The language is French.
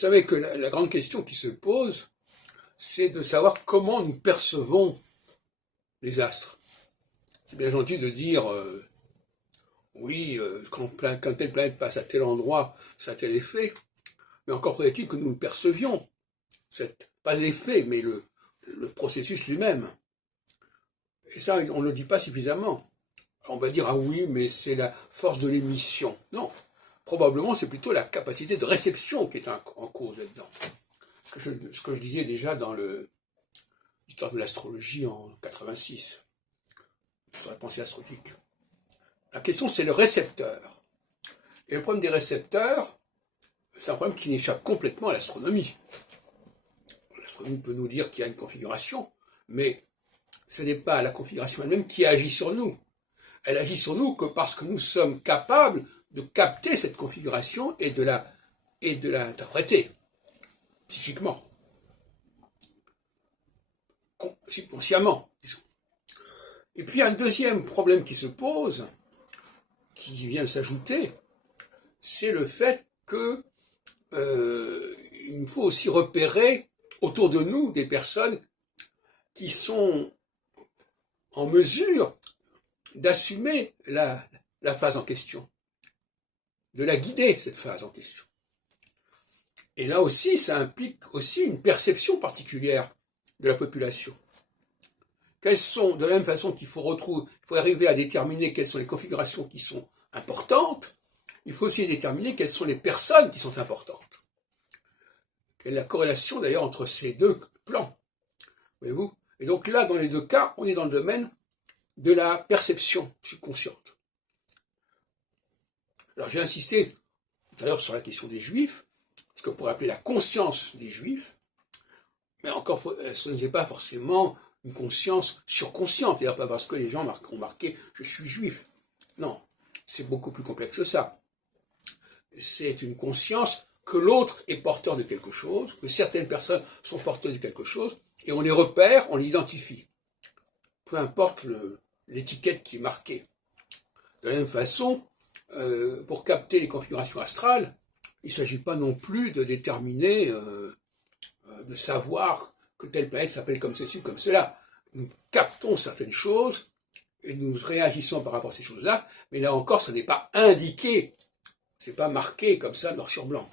savez que la grande question qui se pose, c'est de savoir comment nous percevons les astres. C'est bien gentil de dire, oui, quand telle planète passe à tel endroit, ça a tel effet, mais encore faudrait-il que nous le percevions. Pas l'effet, mais le processus lui-même. Et ça, on ne le dit pas suffisamment. On va dire, ah oui, mais c'est la force de l'émission. Non, probablement c'est plutôt la capacité de réception qui est en cause là-dedans. Ce que je disais déjà dans l'histoire de l'astrologie en 86, sur la pensée astrologique. La question, c'est le récepteur. Et le problème des récepteurs, c'est un problème qui échappe complètement à l'astronomie. L'astronomie peut nous dire qu'il y a une configuration, mais ce n'est pas la configuration elle-même qui agit sur nous. Elle agit sur nous que parce que nous sommes capables de capter cette configuration et de l'interpréter psychiquement, consciemment, disons. Et puis un deuxième problème qui se pose, qui vient de s'ajouter, c'est le fait que il nous faut aussi repérer autour de nous des personnes qui sont en mesure d'assumer la phase en question, de la guider, cette phase en question. Et là aussi, ça implique aussi une perception particulière de la population. Quelles sont, de la même façon qu'il faut arriver à déterminer quelles sont les configurations qui sont importantes, il faut aussi déterminer quelles sont les personnes qui sont importantes. Quelle est la corrélation d'ailleurs entre ces deux plans, voyez-vous? Et donc là, dans les deux cas, on est dans le domaine de la perception subconsciente. Alors j'ai insisté tout à l'heure sur la question des Juifs, ce qu'on pourrait appeler la conscience des Juifs, mais encore, ce n'est pas forcément une conscience surconsciente, c'est-à-dire pas parce que les gens ont marqué « je suis juif ». Non, c'est beaucoup plus complexe que ça. C'est une conscience que l'autre est porteur de quelque chose, que certaines personnes sont porteuses de quelque chose, et on les repère, on les identifie. Peu importe l'étiquette qui est marquée. De la même façon, pour capter les configurations astrales, il ne s'agit pas non plus de déterminer, de savoir que telle planète s'appelle comme ceci ou comme cela. Nous captons certaines choses et nous réagissons par rapport à ces choses-là, mais là encore, ce n'est pas indiqué, ce n'est pas marqué comme ça, noir sur blanc.